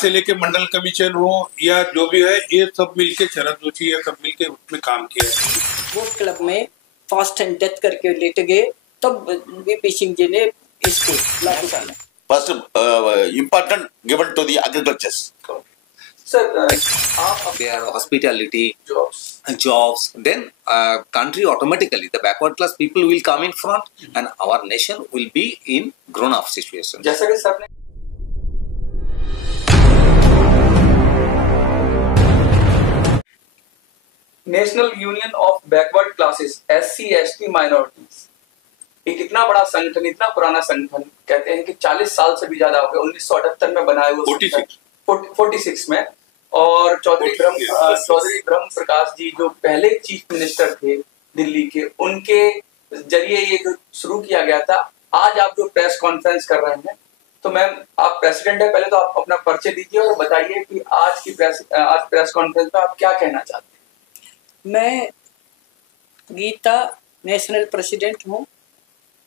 से लेके मंडल कमीशन हो या जो भी है, ये सब मिलके शरद जोशी ये सब मिलके उसमें काम किया है। वोट क्लब में फास्ट एंड डेथ करके लेट गए, तब वीपी सिंह जी ने इसको लागू किया। First, important given to the agricultures. Sir, their hospitality, jobs, then country automatically, the backward class people will come in front and our nation will be in grown-up situation. जैसा कि sir ने national union of backward classes SC/ST minorities एक इतना बड़ा संगठन, इतना पुराना संगठन, कहते हैं कि 40 साल से भी ज्यादा हो गए, 1978 में बनाया हुआ 46 में। और चौधरी ब्रह्म प्रकाश जी जो पहले चीफ मिनिस्टर थे दिल्ली के, उनके जरिए ये जो शुरू किया गया था। आज आप जो प्रेस कॉन्फ्रेंस कर रहे हैं, तो मैम आप प्रेसिडेंट है, पहले तो आप अपना परिचय दीजिए और बताइए कि आज प्रेस कॉन्फ्रेंस में आप क्या कहना चाहते हैं। मैं गीता नेशनल प्रेसिडेंट हूँ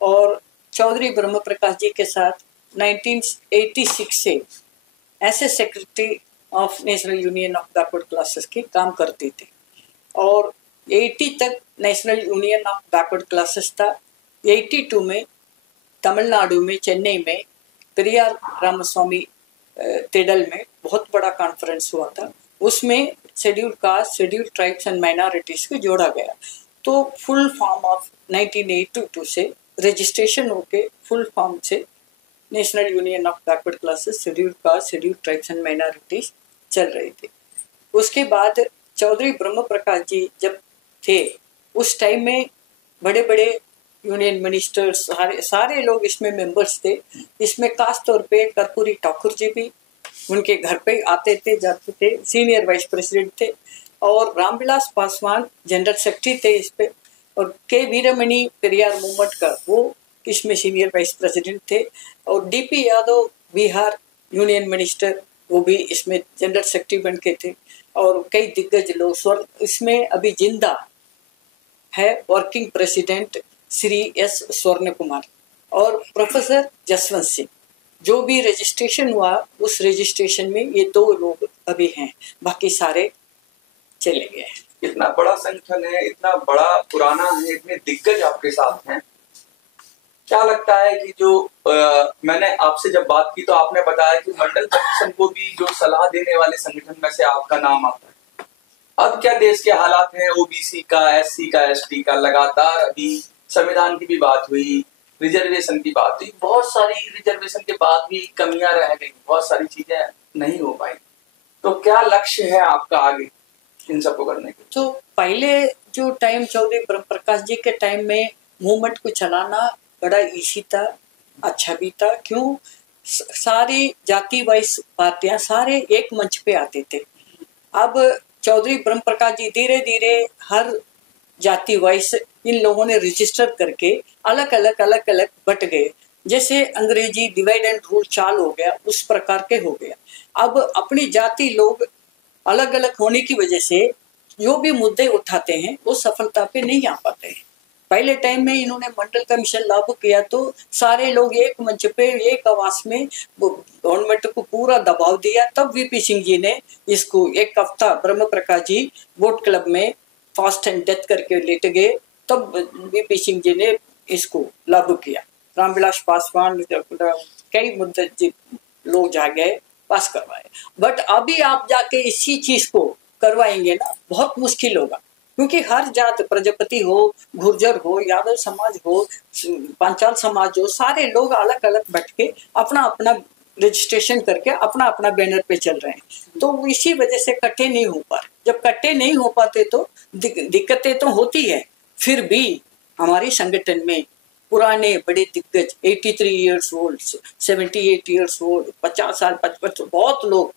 और चौधरी ब्रह्म प्रकाश जी के साथ 1986 से ऐसे secretary of national union of backward classes के काम करते थे और 80 तक national union of backward classes था। 82 में तमिलनाडु में, चेन्नई में, पेरियार रामास्वामी तेडल में बहुत बड़ा कॉन्फ्रेंस हुआ था। उसमें schedule caste, schedule tribes and minorities को जोड़ा गया। तो फुल फॉर्म ऑफ 1982 से रजिस्ट्रेशन होके फुल फॉर्म से national union of backward classes, schedule caste, schedule tribes and minorities चल रही थी। उसके बाद चौधरी ब्रह्म प्रकाश जी जब थे, उस टाइम में बड़े बड़े यूनियन मिनिस्टर्स सारे लोग इसमें मेंबर्स थे। इसमें खास तौर पे कर्पूरी ठाकुर जी भी उनके घर पे आते थे, जाते थे, सीनियर वाइस प्रेसिडेंट थे। और रामविलास पासवान जनरल सेक्रेटरी थे इस पे, और के वीरमणि पेरियार मूवमेंट का वो इसमें सीनियर वाइस प्रेसिडेंट थे। और DP Yadav Bihar union minister, वो भी इसमें जनरल सेक्रेटरी बन के थे। और कई दिग्गज लोग इसमें अभी जिंदा है वर्किंग प्रेसिडेंट श्री S स्वर्ण कुमार और प्रोफेसर जसवंत सिंह। जो भी रजिस्ट्रेशन हुआ उस रजिस्ट्रेशन में ये 2 लोग अभी हैं, बाकी सारे चले गए। इतना बड़ा संगठन है, इतना बड़ा पुराना है, इतने दिग्गज आपके साथ हैं, क्या लगता है कि जो मैंने आपसे जब बात की तो आपने बताया कि मंडल कमीशन को भी जो सलाह देने वाले संगठन में से आपका नाम आता है। अब क्या देश के हालात हैं, OBC का, SC का, ST का, लगातार अभी संविधान की भी बात हुई, रिजर्वेशन की बात हुई, बहुत सारी रिजर्वेशन के बाद भी कमियां रह गई, बहुत सारी चीजें नहीं हो पाई। तो क्या लक्ष्य है आपका आगे इन सबको करने के? तो पहले जो टाइम चौधरी ब्रह्म प्रकाश जी के टाइम में मूवमेंट को चलाना बड़ा इजी था, अच्छा भी था। क्यों? सारी जाति वाइज पार्टियां सारे एक मंच पे आते थे। अब चौधरी ब्रह्म प्रकाश जी धीरे धीरे हर जाति वाइज इन लोगों ने रजिस्टर करके अलग अलग बट गए। जैसे अंग्रेजी डिवाइड एंड रूल चाल हो गया, उस प्रकार के हो गया। अब अपनी जाति लोग अलग अलग होने की वजह से जो भी मुद्दे उठाते हैं वो सफलता पे नहीं आ पाते हैं। पहले टाइम में इन्होंने मंडल कमीशन लागू किया तो सारे लोग एक मंच पे एक आवाज में गवर्नमेंट को पूरा दबाव दिया। तब VP सिंह जी ने इसको एक हफ्ता ब्रह्म प्रकाश जी वोट क्लब में फास्ट एंड डेथ करके लेट गए, तब VP सिंह जी ने इसको लागू किया। रामविलास पासवान कई मुद्दे लोग जा गए, पास करवाए। बट अभी आप जाके इसी चीज को करवाएंगे ना, बहुत मुश्किल होगा। क्योंकि हर जात, प्रजापति हो, गुर्जर हो, यादव समाज हो, पांचाल समाज हो, सारे लोग अलग अलग बैठ के अपना अपना रजिस्ट्रेशन करके अपना अपना बैनर पे चल रहे हैं। तो इसी वजह से इकट्ठे नहीं हो पा रहे। जब इकट्ठे नहीं हो पाते तो दिक्कतें तो होती है। फिर भी हमारे संगठन में पुराने बड़े दिग्गज 83 ईयर्स ओल्ड, 78 ईयर्स ओल्ड, 50 साल, 55, बहुत लोग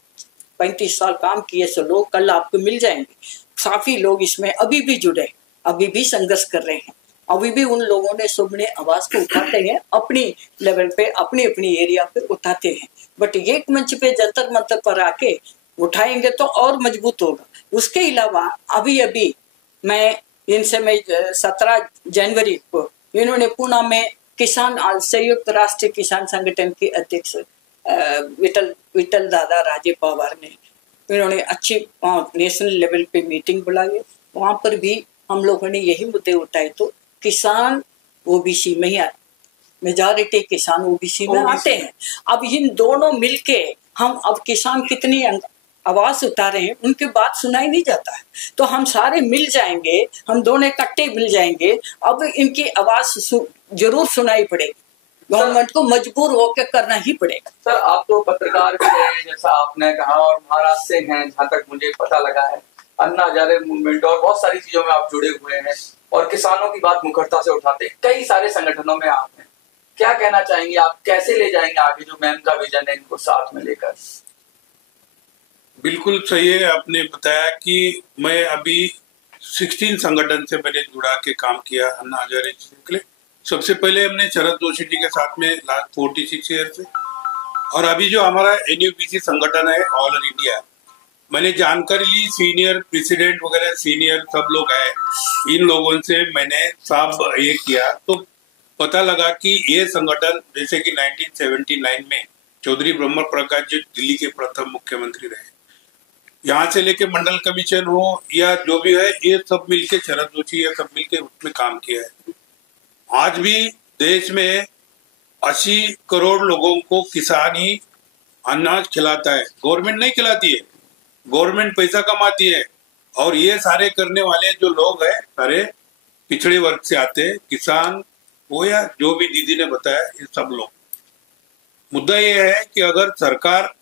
35 साल काम किए से लोग कल आपको मिल जाएंगे। काफी लोग इसमें अभी भी जुड़े, अभी भी संघर्ष कर रहे हैं। अभी भी उन लोगों ने सबने आवाज को उठाते हैं, अपनी लेवल पे, अपनी अपनी एरिया पे उठाते हैं। बट एक मंच पे जंतर मंतर पर आके उठाएंगे तो और मजबूत होगा। उसके अलावा अभी मैं इनसे 17 जनवरी को इन्होंने पुणे में किसान संयुक्त राष्ट्र किसान संगठन के अध्यक्ष विठल विठल दादा राजे पवार ने, इन्होंने अच्छी नेशनल लेवल पे मीटिंग बुलाई। वहाँ पर भी हम लोगों ने यही मुद्दे उठाए, तो किसान ओबीसी में ही मेजॉरिटी किसान ओबीसी में आते हैं। अब इन दोनों मिलके हम, अब किसान कितनी आवाज उठा रहे हैं, उनकी बात सुनाई नहीं जाता है, तो हम सारे मिल जाएंगे, हम दोनों इकट्ठे मिल जाएंगे, अब इनकी आवाज जरूर सुनाई पड़ेगी, गवर्नमेंट को मजबूर होकर करना ही पड़ेगा। सर, आप तो पत्रकार भी रहे हैं जैसा आपने कहा, और महाराष्ट्र से हैं जहाँ तक मुझे पता लगा है, अन्ना हजारे मूवमेंट और बहुत सारी चीजों में आप जुड़े हुए हैं और किसानों की बात मुखरता से उठाते हैं, कई सारे संगठनों में आप हैं। क्या कहना चाहेंगे आप, कैसे ले जाएंगे आगे जो मैम का विजन है इनको साथ में लेकर? बिल्कुल सही है, आपने बताया कि मैं अभी 16 संगठन से मैंने जुड़ा के काम किया अन्ना हजारे जी के लिए। सबसे पहले हमने शरद जोशी जी के साथ में लास्ट 46 ईयर से, और अभी जो हमारा एनयूपीसी संगठन है ऑल ओवर इंडिया, मैंने जानकारी ली, सीनियर प्रेसिडेंट वगैरह सीनियर सब लोग हैं, इन लोगों से मैंने सब ये किया, तो पता लगा कि ये संगठन जैसे कि 1979 में चौधरी ब्रह्म प्रकाश जी दिल्ली के प्रथम मुख्यमंत्री रहे, यहाँ से लेके मंडल कमीशन हो या जो भी है, ये सब मिलके शरद जोशी ये सब मिलके उसमें काम किया है। आज भी देश में 80 करोड़ लोगों को किसान ही अनाज खिलाता है, गवर्नमेंट नहीं खिलाती है, गवर्नमेंट पैसा कमाती है, और ये सारे करने वाले जो लोग हैं सारे पिछड़े वर्ग से आते हैं, किसान वो या जो भी दीदी ने बताया, ये सब लोग। मुद्दा ये है कि अगर सरकार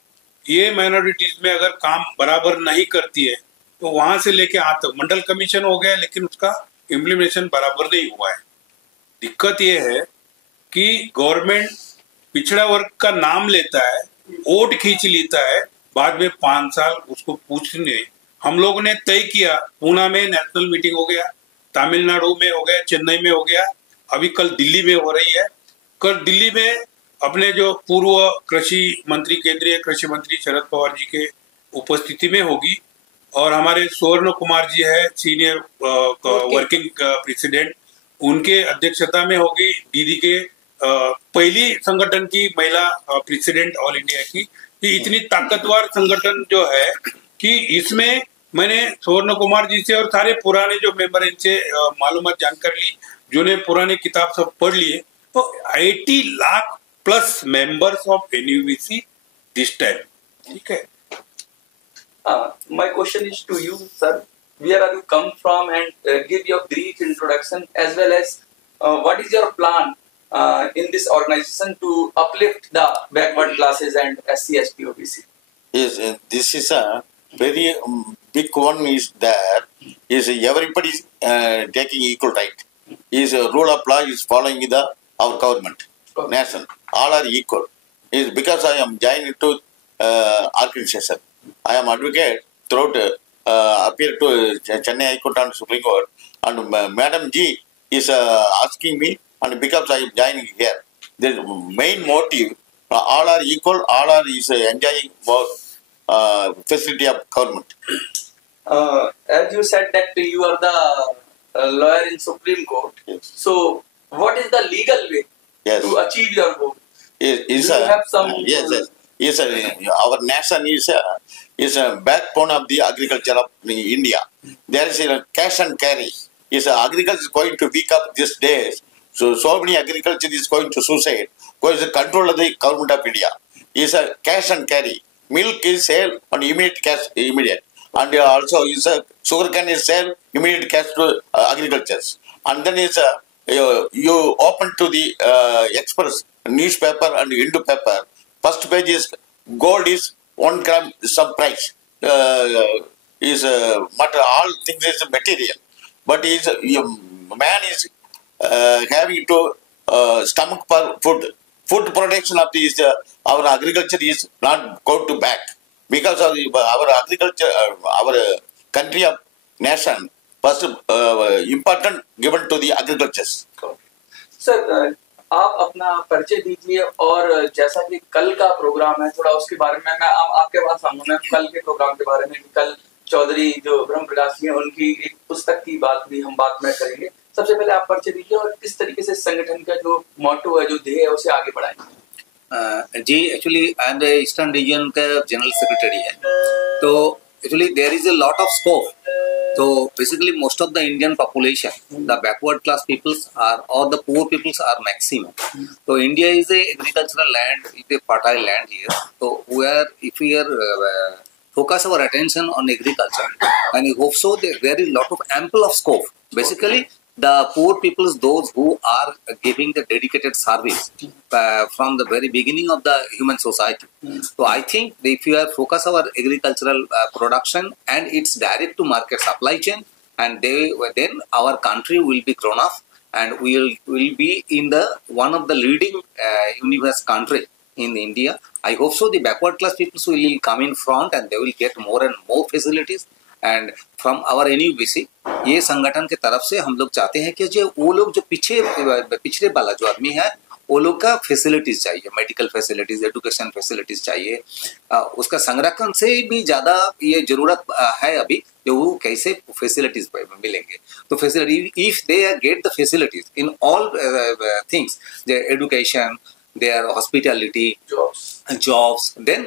ये माइनॉरिटीज में अगर काम बराबर नहीं करती है, तो वहां से लेके यहाँ तक मंडल कमीशन हो गया, लेकिन उसका इम्प्लीमेंटेशन बराबर नहीं हुआ है। दिक्कत ये है कि गवर्नमेंट पिछड़ा वर्ग का नाम लेता है, वोट खींच लेता है, बाद में 5 साल उसको पूछने। हम लोग ने तय किया, पूना में नेशनल मीटिंग हो गया, तमिलनाडु में हो गया, चेन्नई में हो गया, अभी कल दिल्ली में हो रही है। कल दिल्ली में अपने जो पूर्व कृषि मंत्री, केंद्रीय कृषि मंत्री शरद पवार जी के उपस्थिति में होगी, और हमारे स्वर्ण कुमार जी है सीनियर वर्किंग प्रेसिडेंट, उनके अध्यक्षता में होगी। दीदी के पहली संगठन की महिला प्रेसिडेंट ऑल इंडिया की। ये इतनी ताकतवर संगठन जो है कि इसमें मैंने स्वर्ण कुमार जी से और सारे पुराने जो मेंबर इनसे मालूमात जानकारी ली, जिन्हें पुराने किताब सब पढ़ लिए, तो 80 lakh plus members of NUBC this time. ठीक है। My question is to you, sir. Where are you come from, and give your brief introduction as well as what is your plan in this organization to uplift the backward classes and SC, ST, OBC? Yes, this is a very big one. Is that is everybody taking equal right? Is rule of law is following our government, nation. All are equal. Is because I am joined to organization. I am advocate throughout appear to Chennai High Court and Supreme Court, and Madam G is asking me, and because I am joining here, the main motive, all are equal, all are is enjoying facility of government. As you said that you are the lawyer in Supreme Court, Yes. so what is the legal way Yes. to achieve your goal? Is Do you have some? yes, yes. Yes, our nation is a backbone of the agriculture of India. There is a cash and carry. Is agriculture is going to weak up these days. So many agriculture is going to suicide. Because the control of the government of India is a cash and carry. Milk is sale on immediate cash, immediate, and also is a sugarcane is sale immediate cash to agriculture. And then is you open to the Express newspaper and Hindu paper. First page is gold is 1 gram some price. Is all things is material, but is man is having to stomach for food. Food production of this our agriculture is not go to back because of our agriculture, our country of nation first important given to the agriculture. Sir, आप अपना परिचय दीजिए, और जैसा कि कल का programme है थोड़ा उसके बारे में मैं आपके पास आऊंगा। मैं कल के प्रोग्राम के बारे में, कल चौधरी जो ब्रह्म प्रकाश जी हैं उनकी एक पुस्तक की बात भी हम बात में करेंगे। सबसे पहले आप परिचय दीजिए और किस तरीके से संगठन का जो मोटो है, जो ध्येय है, उसे आगे बढ़ाएंगे। जी actually I am the eastern region का जनरल सेक्रेटरी है, तो actually there is a lot of scope. तो basically most of the Indian population, the backward class peoples are और the poor peoples are maximum. तो India is a agricultural land, is a fertile land here. तो we are if we are focus our attention on agriculture, and we hope so there is lot of ample of scope. Basically the poor peoples, those who are giving the dedicated service from the very beginning of the human society. So I think if you focus our agricultural production and its direct to market supply chain, and then our country will be grown up, and will be in the one of the leading universe country in India. I hope so the backward class people will come in front and they will get more and more facilities. And from our NUBC, ये संगठन के तरफ से हम लोग चाहते हैं कि जो वो लोग जो पिछड़े वाला जो आदमी है, वो लोग का फैसिलिटीज चाहिए, मेडिकल फैसिलिटीज, एजुकेशन फैसिलिटीज चाहिए. उसका संरक्षण से भी ज़्यादा ये जरूरत है अभी, जो वो कैसे फैसिलिटीज मिलेंगे. तो facility if they get the facilities in all things, education, their hospitality, jobs, then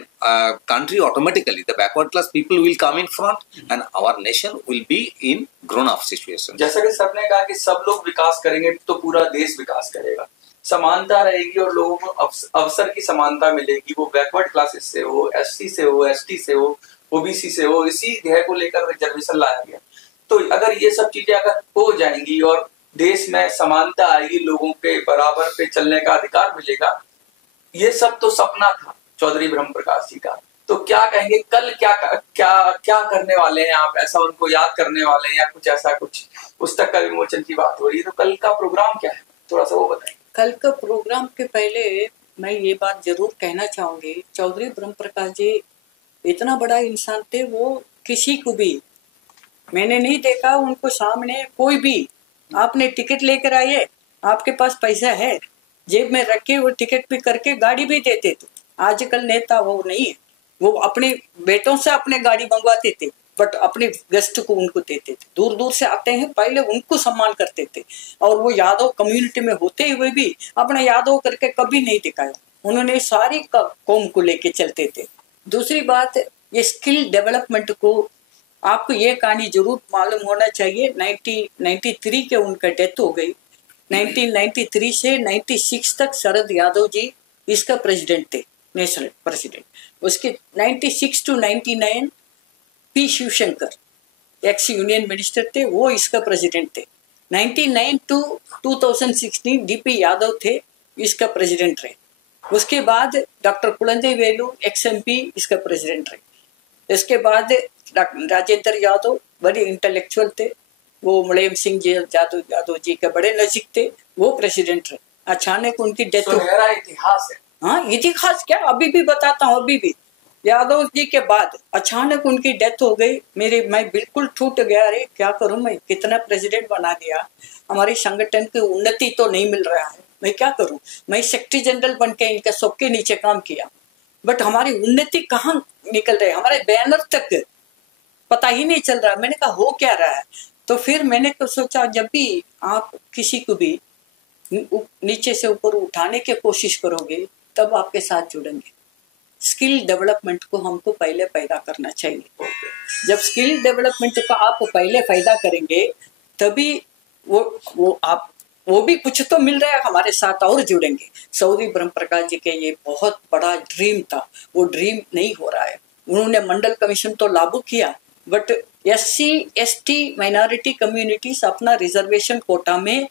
country automatically, the backward class people will come in front and our nation will be in grown up situation. जैसा कि sir ने कहा कि सब लोग विकास करेंगे तो पूरा देश विकास करेगा, समानता रहेगी और लोगों को अवसर की समानता मिलेगी. वो बैकवर्ड क्लासेस से हो, एससी से हो, एसटी से हो, ओबीसी से हो, इसी ध्येय को लेकर रिजर्वेशन लाया गया. तो अगर ये सब चीजें अगर हो जाएंगी और देश में समानता आएगी, लोगों के बराबर पे चलने का अधिकार मिलेगा, ये सब तो सपना था चौधरी ब्रह्म प्रकाश जी का. तो क्या कहेंगे, कल क्या करने वाले हैं आप? ऐसा उनको याद करने वाले हैं या कुछ ऐसा, कुछ पुस्तक का विमोचन की बात हो रही है, तो कल का प्रोग्राम क्या है, थोड़ा सा वो बताएं. कल का प्रोग्राम के पहले मैं ये बात जरूर कहना चाहूंगी, चौधरी ब्रह्म प्रकाश जी इतना बड़ा इंसान थे, वो किसी को भी मैंने नहीं देखा उनको सामने कोई भी आपने टिकट लेकर आइए, आपके पास पैसा है, जेब में रख के वो टिकट भी करके गाड़ी भी देते थे. आजकल नेता वो नहीं है, वो अपने बेटों से अपने गाड़ी मंगवाते थे, बट अपने गेस्ट को उनको देते थे. दूर दूर से आते हैं, पहले उनको सम्मान करते थे. और वो यादव कम्युनिटी में होते हुए भी अपना यादव करके कभी नहीं दिखाया. उन्होंने सारी कौम को लेके चलते थे. दूसरी बात, ये स्किल डेवलपमेंट को आपको ये कहानी जरूर मालूम होना चाहिए. 1993 के उनका डेथ हो गई. 1993 से 96 तक शरद यादव जी इसका प्रेसिडेंट थे, नेशनल प्रेसिडेंट. उसके 96 to 99 P Shivshankar x union minister थे, वो इसका प्रेसिडेंट थे. 99 to 2016 डीपी यादव थे, इसका प्रेसिडेंट रहे. उसके बाद डॉक्टर कुलंदे वेलू एक्स एमपी इसका प्रेसिडेंट रहे. इसके बाद राजेंद्र यादव बड़े इंटेलेक्चुअल थे, वो मुलायम सिंह यादव जी के बड़े नजीक थे, वो प्रेसिडेंट रहे. अचानक उनकी डेथ हो गई. इतिहास है. हाँ, इतिहास क्या, अभी भी बताता हूँ. अभी भी यादव जी के बाद अचानक उनकी डेथ हो गई. मैं बिल्कुल टूट गया. अरे क्या करूं, मैं कितना प्रेसिडेंट बना दिया, हमारे संगठन की उन्नति तो नहीं मिल रहा है, मैं क्या करूं. मैं सेक्रेटरी जनरल बन के इनका सबके नीचे काम किया, बट हमारी उन्नति कहाँ निकल रही है, हमारे बैनर तक पता ही नहीं चल रहा. मैंने कहा हो क्या रहा है. तो फिर मैंने सोचा, जब भी आप किसी को भी नीचे से ऊपर उठाने की कोशिश करोगे तब आपके साथ जुड़ेंगे. स्किल डेवलपमेंट को हमको पहले पैदा करना चाहिए. जब स्किल डेवलपमेंट का आप पहले पैदा करेंगे तभी वो भी कुछ तो मिल रहा है, हमारे साथ और जुड़ेंगे. चौधरी ब्रह्म प्रकाश जी के ये बहुत बड़ा ड्रीम था, वो ड्रीम नहीं हो रहा है. उन्होंने मंडल कमीशन तो लागू किया, but SC ST minority communities अपना रिजर्वेशन कोटा में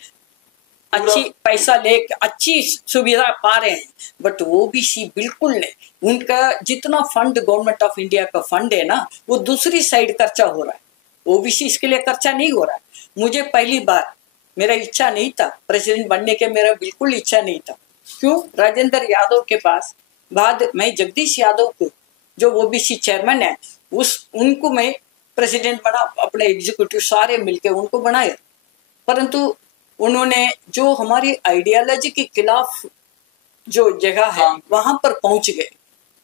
अच्छी पैसा लेके अच्छी सुविधा पा रहे हैं, बट ओबीसी बिल्कुल नहीं. उनका जितना फंड गवर्नमेंट ऑफ इंडिया का फंड है ना, वो दूसरी साइड खर्चा हो रहा है, ओबीसी इसके लिए खर्चा नहीं हो रहा है. मुझे पहली बार मेरा इच्छा नहीं था प्रेसिडेंट बनने के, मेरा बिल्कुल इच्छा नहीं था. क्यों? राजेंद्र यादव के पास बाद मैं जगदीश यादव को जो ओबीसी चेयरमैन है उनको मैं प्रेसिडेंट बना, अपने एग्जीक्यूटिव सारे मिलके उनको बनाया. परंतु उन्होंने जो हमारी आइडियोलॉजी के खिलाफ जो जगह है वहां पर पहुंच गए.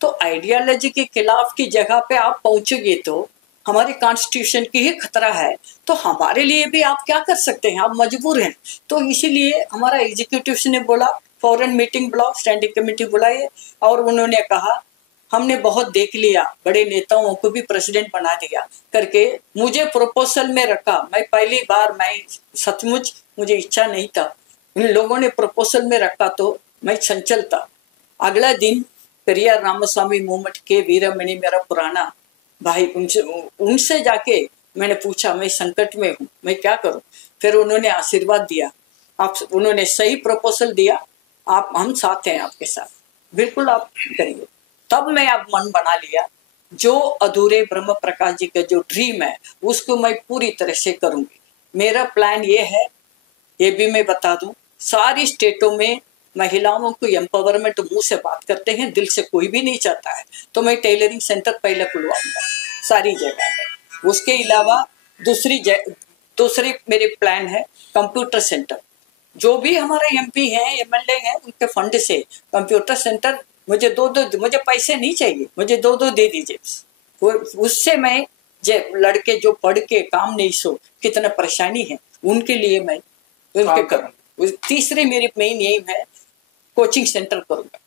तो आइडियोलॉजी के खिलाफ की जगह पे आप पहुंचोगे तो हमारे कॉन्स्टिट्यूशन की ही खतरा है. तो हमारे लिए भी आप क्या कर सकते हैं, आप मजबूर हैं. तो इसीलिए हमारा एग्जीक्यूटिव ने बोला फौरन मीटिंग बुलाओ, स्टैंडिंग कमेटी बुलाइए। और उन्होंने कहा हमने बहुत देख लिया, बड़े नेताओं को भी प्रेसिडेंट बना दिया करके मुझे प्रपोजल में रखा। मैं पहली बार, मैं सचमुच मुझे इच्छा नहीं था, इन लोगों ने प्रपोजल में रखा तो मैं चंचल था। अगला दिन पेरियार रामास्वामी मूवमेंट के वीरमणि मेरा पुराना भाई, उनसे जाके मैंने पूछा मैं संकट में हूँ, मैं क्या करूँ। फिर उन्होंने आशीर्वाद दिया, आप, उन्होंने सही प्रपोजल दिया, आप, हम साथ हैं आपके साथ, बिल्कुल आप करिए। तब मैं अब मन बना लिया, जो अधूरे ब्रह्म प्रकाश जी का जो ड्रीम है उसको मैं पूरी तरह से करूंगी। मेरा प्लान ये है, ये भी मैं बता दूं, सारी स्टेटों में महिलाओं को एम्पावरमेंट मुंह से बात करते हैं, दिल से कोई भी नहीं चाहता है, तो मैं टेलरिंग सेंटर पहले खुलवाऊंगा सारी जगह में। उसके अलावा दूसरी मेरे प्लान है कंप्यूटर सेंटर। जो भी हमारे एमपी हैं, एमएलए हैं, उनके फंड से कंप्यूटर सेंटर, मुझे मुझे पैसे नहीं चाहिए, मुझे दो दे दीजिए। उससे मैं लड़के जो पढ़ के काम नहीं सो कितना परेशानी है, उनके लिए मैं उनके करूँ। तीसरी मेरी मेन एम है कोचिंग सेंटर करूँगा,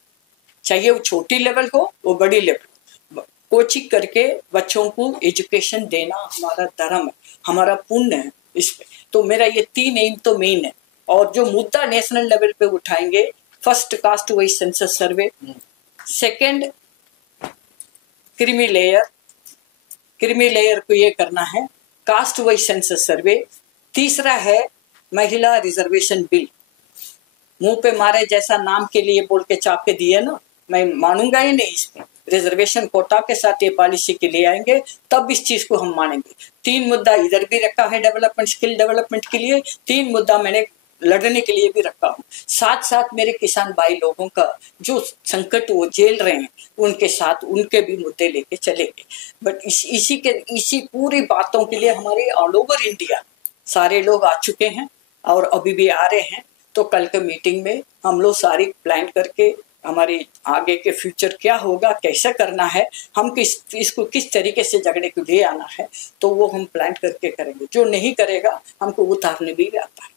चाहे वो छोटी लेवल हो वो बड़ी लेवल, कोचिंग करके बच्चों को एजुकेशन देना हमारा धर्म है, हमारा पुण्य है इस पे। तो मेरा ये 3 एम तो मेन है। और जो मुद्दा नेशनल लेवल पे उठाएंगे, फर्स्ट कास्ट वाइज सेंसस सर्वे, सेकंड क्रीमी लेयर को ये करना है, कास्ट वाइज सेंसस सर्वे, तीसरा है महिला रिजर्वेशन बिल। मुंह पे मारे जैसा नाम के लिए बोल के चाप के दिए ना, मैं मानूंगा ही नहीं इसमें। रिजर्वेशन कोटा के साथ ये पॉलिसी के लिए आएंगे तब इस चीज को हम मानेंगे। 3 मुद्दा इधर भी रखा है डेवलपमेंट, स्किल डेवलपमेंट के लिए, 3 मुद्दा मैंने लड़ने के लिए भी रखा हूँ। साथ साथ मेरे किसान भाई लोगों का जो संकट वो झेल रहे हैं, उनके साथ उनके भी मुद्दे लेके चलेंगे। बट इसी पूरी बातों के लिए हमारे ऑल ओवर इंडिया सारे लोग आ चुके हैं और अभी भी आ रहे हैं। तो कल के मीटिंग में हम लोग सारी प्लान करके हमारे आगे के फ्यूचर क्या होगा, कैसे करना है, हम इसको किस तरीके से झगड़े को ले आना है, तो वो हम प्लान करके करेंगे। जो नहीं करेगा हमको उतारने भी आता है।